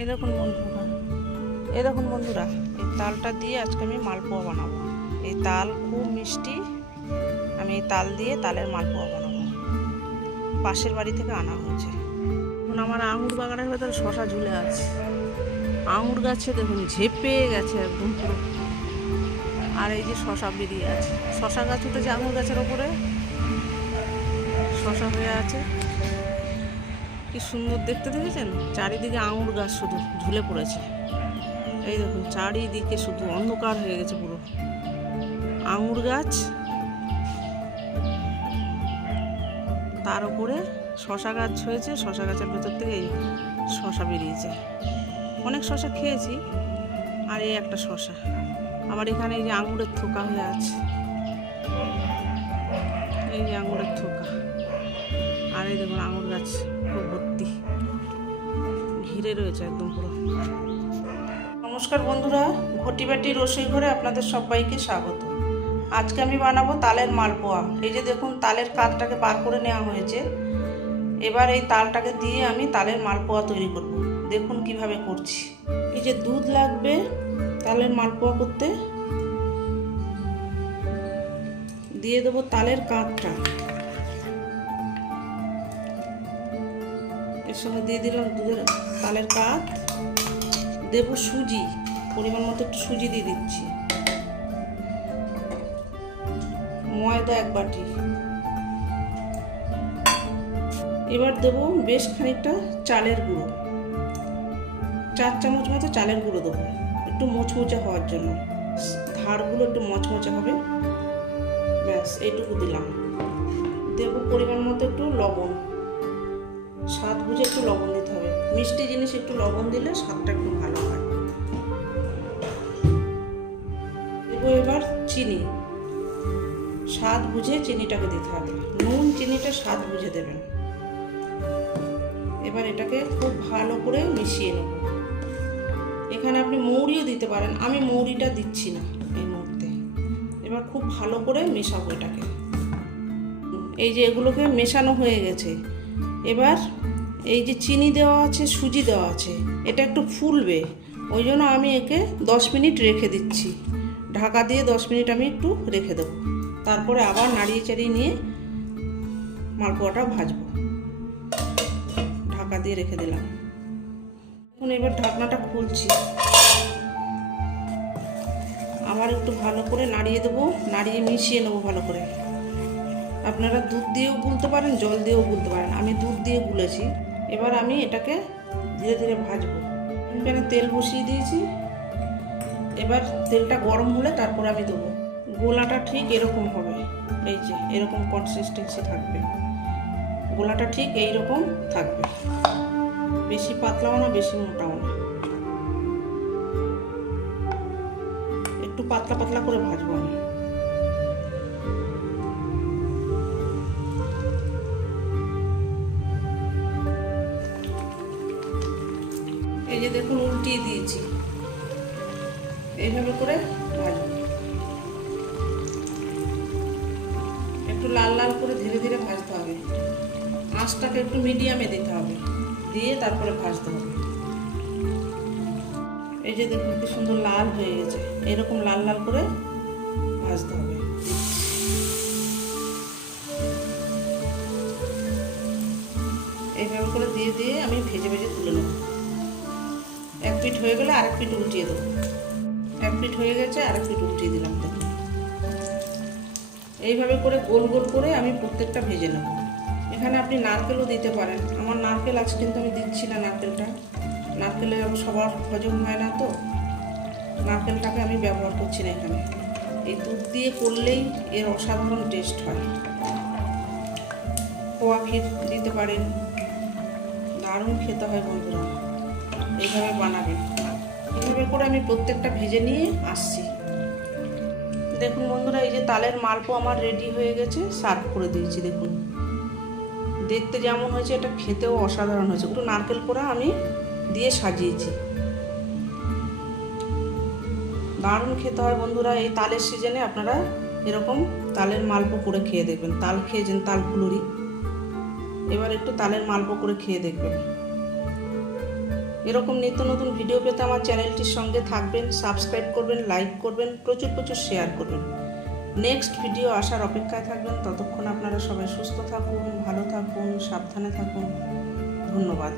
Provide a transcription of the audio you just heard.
এই দেখুন বন্ধুরা, এই তালটা দিয়ে আজকে আমি মালপোয়া বানাবো। এই তাল খুব মিষ্টি, আমি এই তাল দিয়ে তালের মালপোয়া বানাবো। পাশের বাড়ি থেকে আনা হয়েছে। এখন আমার আঙুর বাগানের ভেতরে শশা ঝুলে আছে। আঙুর গাছে দেখুন ঝেপে গেছে একদম পুরো। আর এই যে শশা বেরিয়ে আছে, শশা গাছ উঠেছে আঙুর গাছের ওপরে, শশা হয়ে আছে। কি সুন্দর দেখতে, দেখেছেন? চারিদিকে আঙুর গাছ শুধু ঝুলে পড়েছে। এই দেখুন চারিদিকে শুধু অন্ধকার হয়ে গেছে পুরো। আঙুর গাছ, তার উপরে শশা গাছ হয়েছে। শশা গাছের ভেতর থেকে এই শশা বেরিয়েছে। অনেক শশা খেয়েছি, আর এই একটা শশা। আবার এখানে এই যে আঙুরের থোকা হয়ে আছে, এই যে আঙুরের থোকা। আর এই দেখুন আঙুর গাছ পুরো ভর্তি, ঘিরে রয়েছে একদম পুরো। নমস্কার বন্ধুরা, ঘটিবাটি রসোই ঘরে আপনাদের সবাইকে স্বাগত। আজকে আমি বানাবো তালের মালপোয়া। এই যে দেখুন তালের কাঠটাকে বার করে নেওয়া হয়েছে। এবার এই তালটাকে দিয়ে আমি তালের মালপোয়া তৈরি করব। দেখুন কিভাবে করছি। এই যে দুধ লাগবে তালের মালপোয়া করতে। দিয়ে দেবো তালের কাঠটা, এর সঙ্গে দিয়ে দিলাম দুধের তালের কাঠ। দেবো সুজি, পরিমাণ মতো একটু সুজি দিয়ে দিচ্ছি। ময়দা 1 বাটি। এবার দেবো বেশ খানিকটা চালের গুঁড়ো, 4 চামচ মতো চালের গুঁড়ো দেবো, একটু মোচমোচে হওয়ার জন্য। ধারগুলো একটু মচমচে হবে, ব্যাস এইটুকু দিলাম। দেবো পরিমাণ মতো একটু লবণ, স্বাদ বুঝে একটু লবণ দিতে হবে। মিষ্টি জিনিস একটু লবণ দিলে স্বাদটা একটু ভালো হয়। দেবো এবার চিনি, স্বাদ বুঝে চিনিটাকে দিতে হবে। নুন চিনিটা স্বাদ বুঝে দেবেন। এবার এটাকে খুব ভালো করে মিশিয়ে নেব। এখানে আপনি মৌরিও দিতে পারেন, আমি মৌরিটা দিচ্ছি না এই মুহূর্তে। এবার খুব ভালো করে মেশাবো এটাকে। এই যে এগুলোকে মেশানো হয়ে গেছে। এবার এই যে চিনি দেওয়া আছে, সুজি দেওয়া আছে, এটা একটু ফুলবে, ওই জন্য আমি একে 10 মিনিট রেখে দিচ্ছি। ঢাকা দিয়ে 10 মিনিট আমি একটু রেখে দেবো। তারপরে আবার নাড়িয়ে চাড়িয়ে নিয়ে মালপোয়াটা ভাজবো। ঢাকা দিয়ে রেখে দিলাম। এখন এবার ঢাকনাটা খুলছি, আবার একটু ভালো করে নাড়িয়ে দেবো, নাড়িয়ে মিশিয়ে নেবো ভালো করে। আপনারা দুধ দিয়েও গুলতে পারেন, জল দিয়েও গুলতে পারেন। আমি দুধ দিয়ে গুলেছি। এবার আমি এটাকে ধীরে ধীরে ভাজবো। প্যানে তেল বসিয়ে দিয়েছি। এবার তেলটা গরম হলে তারপর আমি দেবো। গোলাটা ঠিক এরকম হবে, এই যে এরকম কনসিস্টেন্সি থাকবে। গোলাটা ঠিক এইরকম থাকবে, বেশি পাতলাও না বেশি মোটাও না, একটু পাতলা পাতলা করে ভাজবো আমি। এই যে দেখুন উল্টিয়ে দিয়েছি, এইভাবে করে ভাজবো। একটু লাল লাল করে ধীরে ধীরে ভাজতে হবে। আঁচটাকে একটু মিডিয়ামে দিতে হবে, দিয়ে তারপরে ভাজতে হবে। এই যে দেখুন কি সুন্দর লাল হয়ে গেছে, এরকম লাল লাল করে ভাজতে হবে। এইভাবে করে দিয়ে দিয়ে আমি ভেজে ভেজে তুলে নেব। 1 পিঠ হয়ে গেলে আরেক পিঠ উল্টিয়ে দেবো। 1 পিঠ হয়ে গেছে, আরেক পিঠ উল্টিয়ে দিলাম। দেখুন এইভাবে করে গোল গোল করে আমি প্রত্যেকটা ভেজে নেব। এখানে আপনি নারকেলও দিতে পারেন। আমার নারকেল আছে কিন্তু আমি দিচ্ছি না নারকেলটা। নারকেলে সবার হজম হয় না, তো নারকেলটাকে আমি ব্যবহার করছি না এখানে। এই দুধ দিয়ে করলেই এর অসাধারণ টেস্ট হয়। খোয়া ক্ষীর দিতে পারেন, দারুণ খেতে হয় বন্ধুরা। এইভাবে বানাবেন। এইভাবে করে আমি প্রত্যেকটা ভেজে নিয়ে আসছি। দেখুন বন্ধুরা, এই যে তালের মালপোয়া আমার রেডি হয়ে গেছে, সার্ভ করে দিয়েছি। দেখুন দেখতে যেমন হয়েছে, এটা খেতেও অসাধারণ হয়েছে। একটু নারকেল কোড়া আমি দিয়ে সাজিয়েছি। দারুণ খেতে হয় বন্ধুরা। এই তালের সিজনে আপনারা এরকম তালের মালপো করে খেয়ে দেখবেন। তাল খেয়েছেন, তাল ফুলুরি, এবার একটু তালের মালপো করে খেয়ে দেখবেন। এরকম নিত্য নতুন ভিডিও পেতে আমার চ্যানেলটির সঙ্গে থাকবেন, সাবস্ক্রাইব করবেন, লাইক করবেন, প্রচুর প্রচুর শেয়ার করবেন। নেক্সট ভিডিও আসার অপেক্ষায় থাকবেন। ততক্ষণ আপনারা সবাই সুস্থ থাকুন, ভালো থাকুন, সাবধানে থাকুন। ধন্যবাদ।